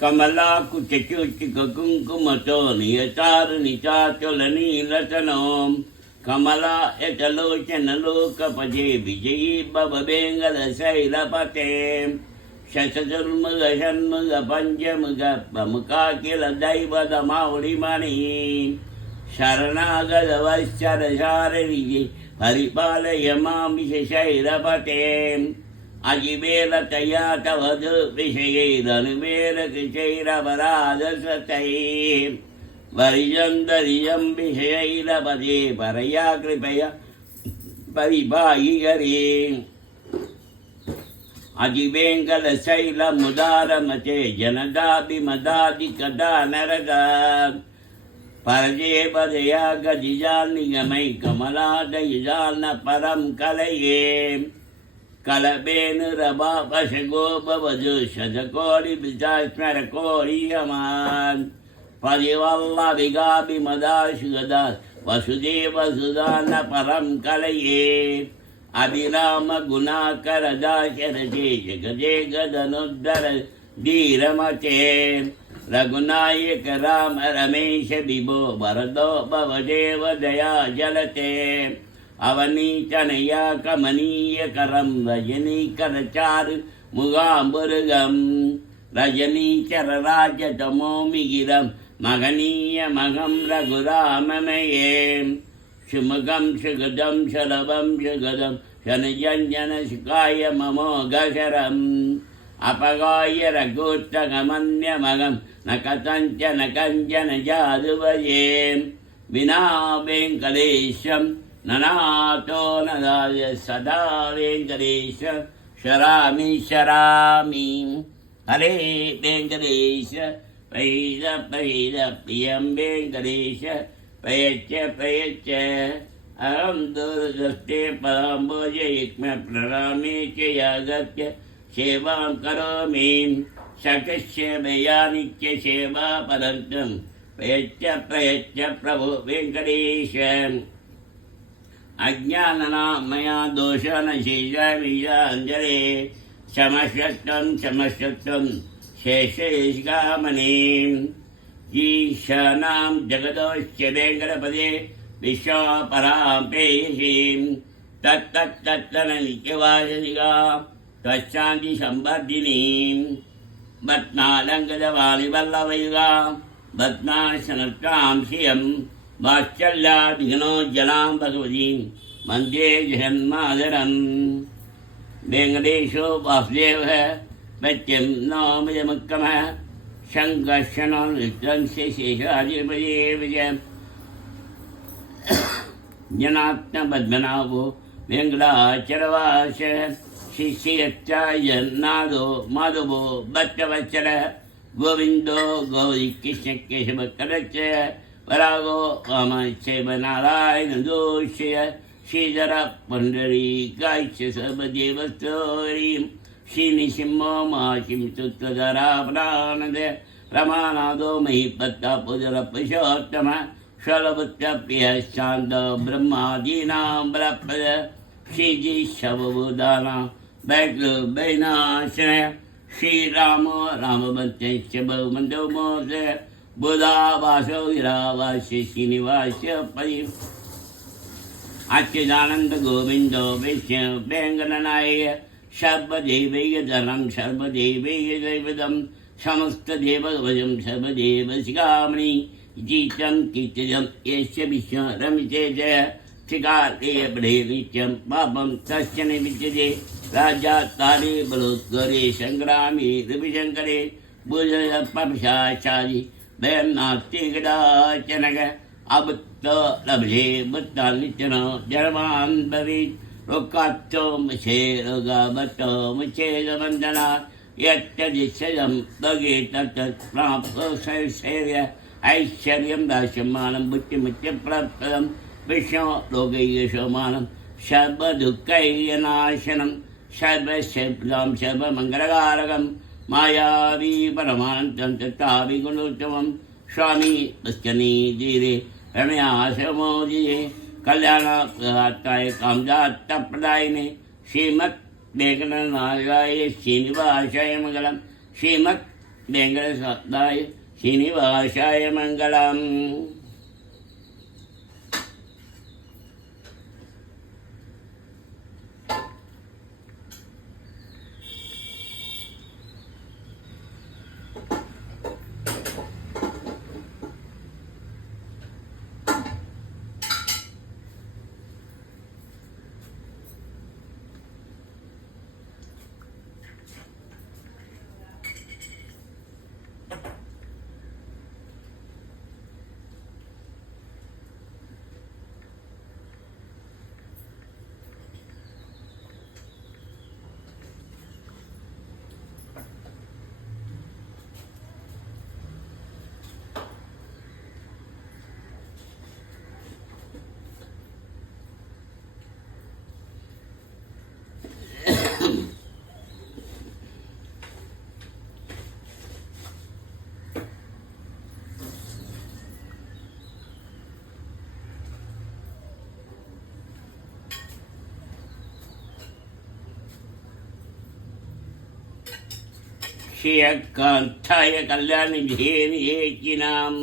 కమలా కుచుచిక కుంకుమతో నియతారు నిచాచుల నీలతనో కమలా యచలోచనలోకపజే విజయీ బబేంగల శైలపతే శశదుర్ముగ షణ్ముగ పంచముగ ప్రముఖాఖిల దైవద మౌళిమణి శరణాగత వైశ్చరశారి పరిపాలయ మామిష శైలపతే అజివేలతయా తవ దుర్విషయైరనువేలకిశైరపరాధసతై వరిజందరియం విషయైరపదే పరయా కృపయ పరిపాయి హరి అజివేంగల శైలముదారమతే జనదాభిమదాదికదా నరగా పరజే పదయా గజిజాన్నిగమై కమలాదయుజాన పరం కలయే కలబేను రబా పశగోపవజు శతకోడి విచాస్మర కోడియమాన్ పరివల్ల విగాభిమదాశుగదా వసుదేవ సుదాన పరం కలయే అభిరామ గుణాకర దాశరథే జగదే గదనుద్ధర ధీరమతే రఘునాయక రామ రమేశ విభో వరదో భవదేవ దయా జలతే అవనీచనయా కమనీయకరం రజనీకరచారు ముగాంబురుగం రజనీచర రాజతమోమిగిరం మగనీయమగం రఘురామమయే సుముఖం సుగదం శలభం సుగదం శనజంజన శికాయ మమోగశరం అపగాయ రఘోత్తగమన్యమగం నకతంచన కంచన జాదువయే వినా వెంకటేశం ననాతో నదాయ సదా వెంకటేశ శరామి శరామి హరే వెంకటేశ పైద పైద ప్రియం వెంకటేశ ప్రయచ్చ ప్రయచ్చ అహం దూరదృష్టే పరాంబోజయుగ్మ ప్రణామే చ యాగత్య సేవాం కరోమి సకస్య మయానిత్య సేవా పరంతం ప్రయచ్చ ప్రయచ్చ ప్రభు వెంకటేశ అజ్ఞానమయా దోషాన శేషాంజలే సమశ్వత్వం సమశ్వత్వం శేషేష్గామణి ఈశానాం జగదోశ్య వెంకటపదే విశ్వపరాం పేయసీం తత్తన నిత్యవాసిగా తశాంతి సంవర్ధినీం భత్నాలంకృతవాలి వల్లవయుగా భత్నాశనత్వాం శ్రియం వాత్సల్యాదిఘ్నోజ్జలాం భగవతీం వందే జగన్మాతరం వెంకటేశో వాసుదేవः మత్యం నోమయముత్తమः శంకర్షణో నిత్యం శేషాధిపదే విజయ జనాత్మపద్మనాభో వెంకటాచలవాస శిష్యచ్చాయన్నాదో మాధవో భక్తవత్సల గోవిందో గౌరీ కృష్ణ కేశవకరచ్చ పరాగో వామశైవ నారాయణ దోషయ శ్రీధర పుండరీకాయ సర్వదేవస్తోరీం శ్రీనిసింహో మాశిం సుత్వధరా ప్రాణద రమానాదో మహిపత్తాపుజర పురుషోత్తమ షలభుత్ప్రియ శాంత బ్రహ్మాదీనాం బలప్రద శ్రీజీ శవభూదాన వైగ్లు వైనాశయ శ్రీరామ రామభక్త బహుమందో మోస బుధావాసో విరావాస్య శ్రీనివాస్య పరి అచ్యుతానంద గోవిందో విష్ణు వెంకటనాయ సర్వదేవైకధరం సర్వదేవైకదైవతం సమస్తదేవవజం సర్వదేవశిఖామణి జీతం కీర్తిజం యస్య విష్ణు రమితే జయ శ్రీకాళే బడే నిత్యం పాపం తస్య నివిద్యతే రాజా తారే బలోద్గరే సంగ్రామే రవిశంకరే భుజయ పపిశాచారి భయం నాస్తి కదాచనగ అబుద్ధ లభే బుద్ధ నిత్యన జర్మాన్ భవేత్ రోగాచ్చో ముచే రోగాబట్టో ముచేదవందన యచ్చదిశయం భగే తత్ ప్రాప్తైశ్వర్య ఐశ్వర్యం దాస్యమానం బుద్ధిముచ్యప్రాప్తం విష్ణు లోకైయశోమానం సర్వదుఃఖైర్నాశనం సర్వశబ్దం సర్వమంగళకారకం మాయావీ పరమానందం తత్తావిగుణోత్తమం స్వామి పశ్చనీ తీరే రమయాశమోదియే కళ్యాణాయ కామజాత్తప్రదాయినే శ్రీమత్ వెంకటనారాయ శ్రీనివాసాయ మంగళం శ్రీమత్ वेङ्कटसत्ताय श्रीनिवासाय मङ्गलम्। श्रीयकान्ताय कल्याणनिधेनिहेकिनां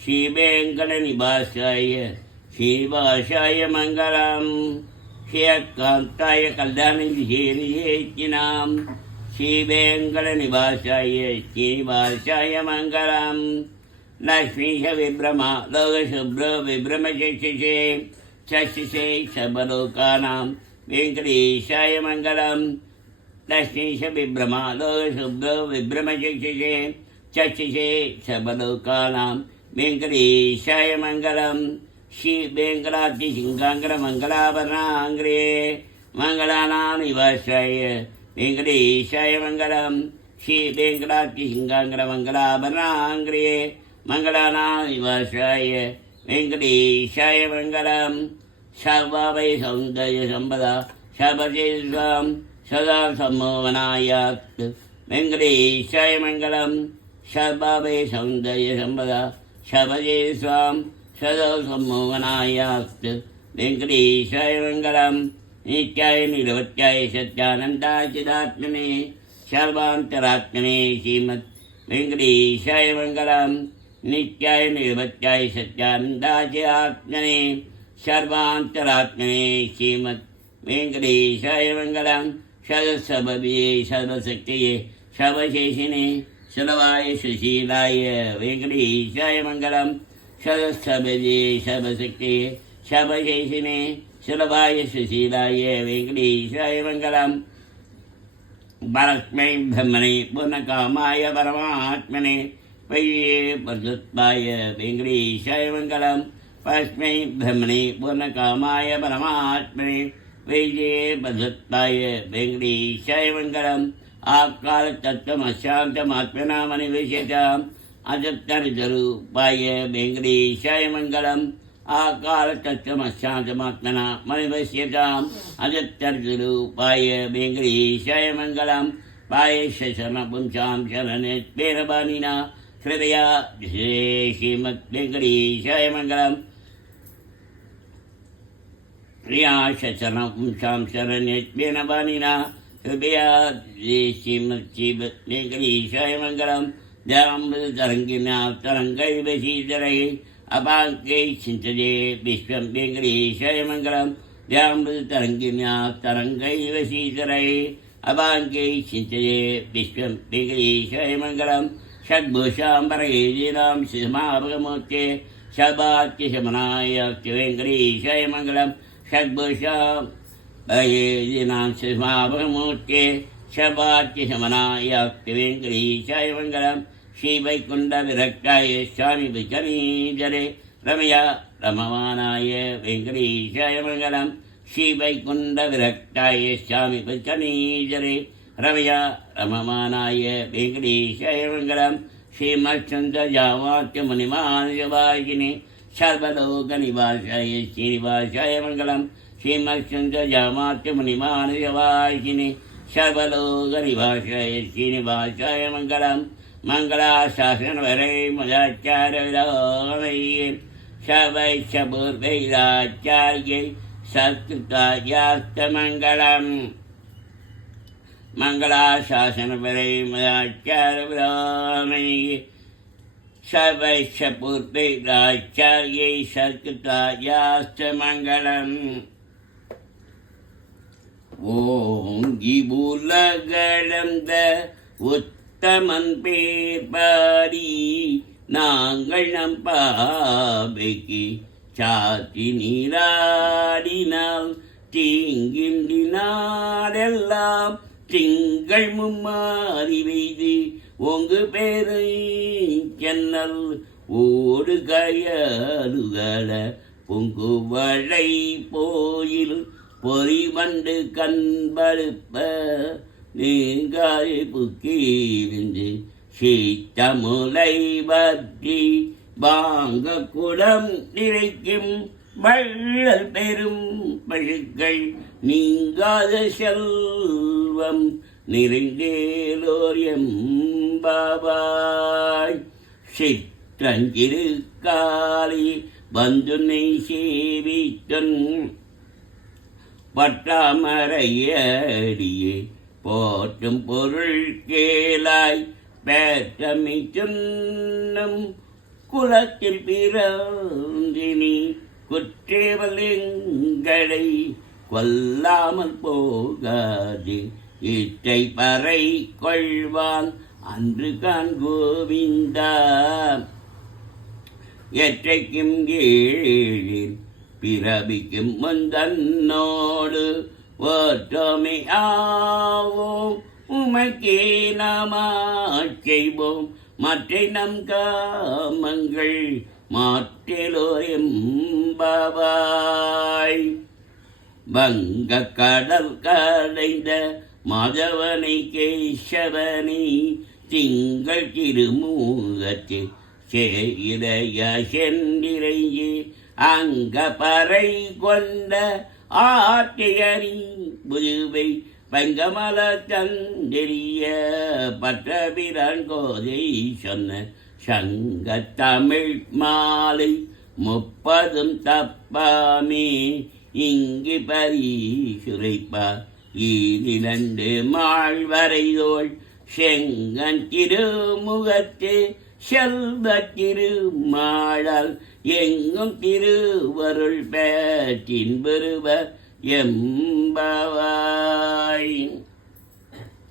श्रीवेङ्कटनिवासाय श्रीनिवासाय मङ्गलम्। श्रीयकान्ताय कल्याणनिधेनिहेकिनां श्रीवेङ्कटनिवासाय श्रीनिवासाय मङ्गलम्। लक्ष्मीश विभ्रमा लोकशुभ्र विभ्रमचक्षुषे चक्षुषे सर्वलोकानां वेङ्कटेशाय मङ्गलम्। लक्ष्मीश विभ्रमा लोकशुभ्र विभ्रमचक्षुषे चक्षुषे सर्वलोकानां वेङ्कटेशाय मङ्गलम्। श्रीवेङ्कटाद्रिसिंहाङ्करमङ्गलाभरणाङ्ग्रे मङ्गलानां निवासाय वेङ्कटेशाय मङ्गलम्। श्रीवेङ्कटाद्रिसिंहाङ्करमङ्गलाभरणाङ्ग्रे मङ्गलानां निवासाय वेङ्कटेशाय मङ्गलम्। सर्वावै सौन्दर्यसम्पदा सर्वजेष्वां सदा सम्मोहनायात् वेङ्कटेशाय मङ्गलम्। सर्वावै सौन्दर्यसम्पदा सर्वजेष्वां सदा सम्मोहनायात् वेङ्कटेशाय मङ्गलम्। नित्याय निरवत्याय सत्यानन्दाय चिदात्मने सर्वान्तरात्मने श्रीमद् वेङ्कटेशाय मङ्गलम्। नित्याय निरवत्याय सत्यानन्दाय चिदात्मने सर्वान्तरात्मने श्रीमद् वेङ्कटेशाय मङ्गलम्। सदसभवे सर्वशक्तिये सर्वशेषिने सर्वाय सुशीलाय वेङ्कटेशाय मङ्गलम्। सदसभवे सर्वशक्तिये सर्वशेषिने सर्वाय सुशीलाय वेङ्कटेशाय मङ्गलम्। परस्मै ब्रह्मणे पूर्णकामाय परमात्मने वैये परतत्वाय वेङ्कटेशाय मङ्गलम्। परस्मै ब्रह्मणे पूर्णकामाय परमात्मने वैये परतत्वाय वेङ्कटेशाय मङ्गलम्। आकालतत्त्वमशान्तमात्मनामनिवेश्यताम् अजत्तरितरूपाय वेङ्कटेशाय मङ्गलम्। आकालतत्त्वमशान्तमात्मना मनिवेश्यताम् अजत्तरितरूपाय वेङ्कटेशाय मङ्गलम्। पायेशरणपुंसां शरणेत्वेरबाणिना हृदया श्रीमद्वेङ्कटेशाय मङ्गलम्। प्रियाशरणपुंसां शरणेत्वेरबाणिना हृदया श्रीमद्वेङ्कटेशाय मङ्गलम्। ध्यानामृततरङ्गिन्या तरङ्गैव शीतरैः अपाङ्कैः चिन्तये विश्वं वेङ्कटेशाय मङ्गलम्। ध्यानामृततरङ्गिन्या तरङ्गैव शीतरैः अपाङ्कैः चिन्तये विश्वं वेङ्कटेशाय मङ्गलम्। षड्भूषाम्बरैर्जीनां समापगमोच्चे शबात्यशमनाय वेङ्कटेशाय मङ्गलम्। षड्भूषाम्बरैर्जीनां समापगमोच्चे शबात्यशमनाय वेङ्कटेशाय मङ्गलम्। श्रीवैकुण्ठविरक्ताय स्वामी विचनीजरे रमया रममानाय वेङ्कटेशाय मङ्गलम्। श्रीवैकुण्ठविरक्ताय स्वामी विचनीजरे रमया रममानाय वेङ्कटेशाय मङ्गलम्। श्रीमत्सुन्दरजामात्यमुनिमानजवायिने सर्वलोकनिवासाय श्रीनिवासाय मङ्गलम्। श्रीमत्सुन्दरजामात्यमुनिमानजवायिने सर्वलोकनिवासाय श्रीनिवासाय मङ्गलम्। मङ्गलाशासनवरै मदाचार्यविरामैः शवैश्चपूर्वैराचार्यै सत्कृतायास्तमङ्गलम्। மங்களாசாசனபரை மதாச்சார பிராமணிகே சபைஷபூர்த்தை ராச்சாரியை சத்கிருதாயாஸ்த மங்களம். ஓங்கி உலகளந்த உத்தமன் பேர் பாடி நாங்கள் நம் பாவைக்கு சாத்தி நீராடினால் தீங்கின்றி நாடெல்லாம் திங்கள் மும்மாறி வெய்து உங்கு பேரை சென்னல் ஓடு கயலுகள பொங்குவழை போயில் பொறிவண்டு கண்பழுப்ப நீங்காய் புக்கிருந்து சீத்தமுலை பற்றி வாங்க குடம் நிறைக்கும் வள்ளல் பெரும் பழுக்கள் நீங்காத செல்வம் நிறைந்தேலோர் எம்பாவாய். சிற்றஞ்சிறு காலி வந்துனை சேவித்தன் பட்டாமரையடியே போற்றும் பொருள் கேளாய் பேற்றமை சொன்னும் குலத்தில் பிறந்தினி குற்றேவலிங்களை கொல்லாமல் போகாது இட்டை பறை கொள்வான் அன்று கான் கோவிந்தா. எற்றைக்கும் ஏழில் பிறவிக்கும் முந்தன்னோடு ஓற்றோமை ஆவோம் உமக்கே நாமா செய்வோம் மற்ற நம் காமங்கள் மாற்றலோ எம்பாவாய். வங்க கடல் கடைந்த மாதவனை கேசவனை திங்கள் திருமூகத்து சேயிடைய சென்றிரையே அங்க பறை கொண்ட ஆட்டையறி புதுவை பங்கமல சந்தெரிய பற்றபிரான் கோதை சொன்ன சங்க தமிழ் மாலை 30 தப்பாமே இங்கு பரிசுரைப்பார் ஈதிலண்டு மாழ்வரைதோள் செங்கன் திருமுகத்து செல்வ திருமாளால் எங்கும் திருவருள் பேற்றின் பெறுவர் எம்பாவாய்.